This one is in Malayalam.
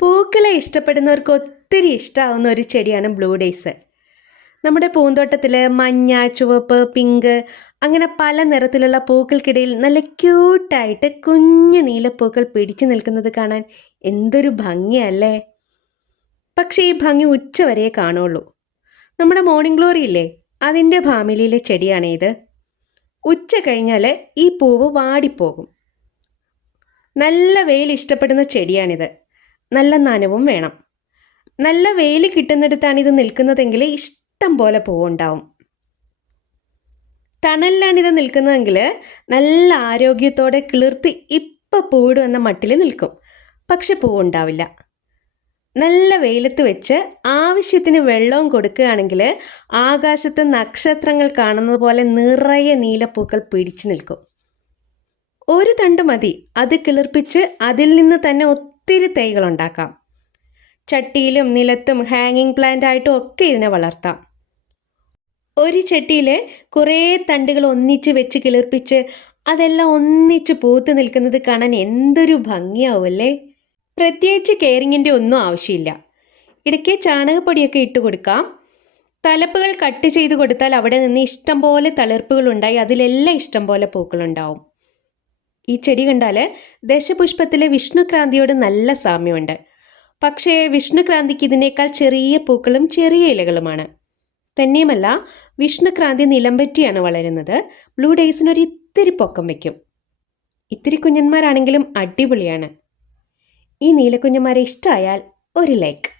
പൂക്കളെ ഇഷ്ടപ്പെടുന്നവർക്ക് ഒത്തിരി ഇഷ്ടമാവുന്ന ഒരു ചെടിയാണ് ബ്ലൂ ഡേയ്സ്. നമ്മുടെ പൂന്തോട്ടത്തിൽ മഞ്ഞ ചുവപ്പ് പിങ്ക് അങ്ങനെ പല നിറത്തിലുള്ള പൂക്കൾക്കിടയിൽ നല്ല ക്യൂട്ടായിട്ട് കുഞ്ഞു നീലപ്പൂക്കൾ പിടിച്ചു നിൽക്കുന്നത് കാണാൻ എന്തൊരു ഭംഗിയല്ലേ? പക്ഷേ ഈ ഭംഗി ഉച്ചവരെ കാണുള്ളൂ. നമ്മുടെ മോർണിംഗ് ഗ്ലോറി ഇല്ലേ? അതിന്റെ ഫാമിലിയിലെ ചെടിയാണ് ഇത് ഉച്ച കഴിഞ്ഞാൽ ഈ പൂവ് വാടിപ്പോകും. നല്ല വെയിൽ ഇഷ്ടപ്പെടുന്ന ചെടിയാണിത്. നല്ല നനവും വേണം. നല്ല വെയിൽ കിട്ടുന്നിടത്താണ് ഇത് നിൽക്കുന്നതെങ്കിൽ ഇഷ്ടം പോലെ പൂവുണ്ടാവും. തണലിലാണ് ഇത് നിൽക്കുന്നതെങ്കിൽ നല്ല ആരോഗ്യത്തോടെ കിളിർത്ത് ഇപ്പം പൂവിടും എന്ന മട്ടിൽ നിൽക്കും. പക്ഷെ പൂവുണ്ടാവില്ല. നല്ല വെയിലത്ത് വെച്ച് ആവശ്യത്തിന് വെള്ളവും കൊടുക്കുകയാണെങ്കിൽ ആകാശത്ത് നക്ഷത്രങ്ങൾ കാണുന്നത് പോലെ നിറയെ നീലപ്പൂക്കൾ പിടിച്ചു നിൽക്കും. ഒരു തണ്ട് മതി. അത് കിളിർപ്പിച്ച് അതിൽ നിന്ന് തന്നെ ഒത്തിരി തൈകൾ ഉണ്ടാക്കാം. ചട്ടിയിലും നിലത്തും ഹാങ്ങിങ് പ്ലാന്റ് ആയിട്ടും ഒക്കെ ഇതിനെ വളർത്താം. ഒരു ചട്ടിയിൽ കുറേ തണ്ടുകൾ ഒന്നിച്ച് വെച്ച് കിളിർപ്പിച്ച് അതെല്ലാം ഒന്നിച്ച് പൂത്ത് നിൽക്കുന്നത് കാണാൻ എന്തൊരു ഭംഗിയാവുമല്ലേ? പ്രത്യേകിച്ച് കെയറിങ്ങിന്റെ ഒന്നും ആവശ്യമില്ല. ഇടയ്ക്ക് ചാണകപ്പൊടിയൊക്കെ ഇട്ട് കൊടുക്കാം. തലപ്പുകൾ കട്ട് ചെയ്ത് കൊടുത്താൽ അവിടെ നിന്ന് ഇഷ്ടം പോലെ തളിർപ്പുകൾ ഉണ്ടായി അതിലെല്ലാം ഇഷ്ടം പോലെ പൂക്കളുണ്ടാവും ഈ ചെടി കണ്ടാൽ ദശപുഷ്പത്തിലെ വിഷ്ണുക്രാന്തിയോട് നല്ല സാമ്യമുണ്ട്. പക്ഷേ വിഷ്ണുക്രാന്തിക്ക് ഇതിനേക്കാൾ ചെറിയ പൂക്കളും ചെറിയ ഇലകളുമാണ്. തന്നെയുമല്ല വിഷ്ണുക്രാന്തി നിലംപറ്റിയാണ് വളരുന്നത്. ബ്ലൂ ഡേയ്സിനൊരു ഇത്തിരി പൊക്കം വയ്ക്കും. ഇത്തിരി കുഞ്ഞന്മാരാണെങ്കിലും അടിപൊളിയാണ്. ഈ നീലക്കുഞ്ഞന്മാരെ ഇഷ്ടമായാൽ ഒരു ലൈക്ക്.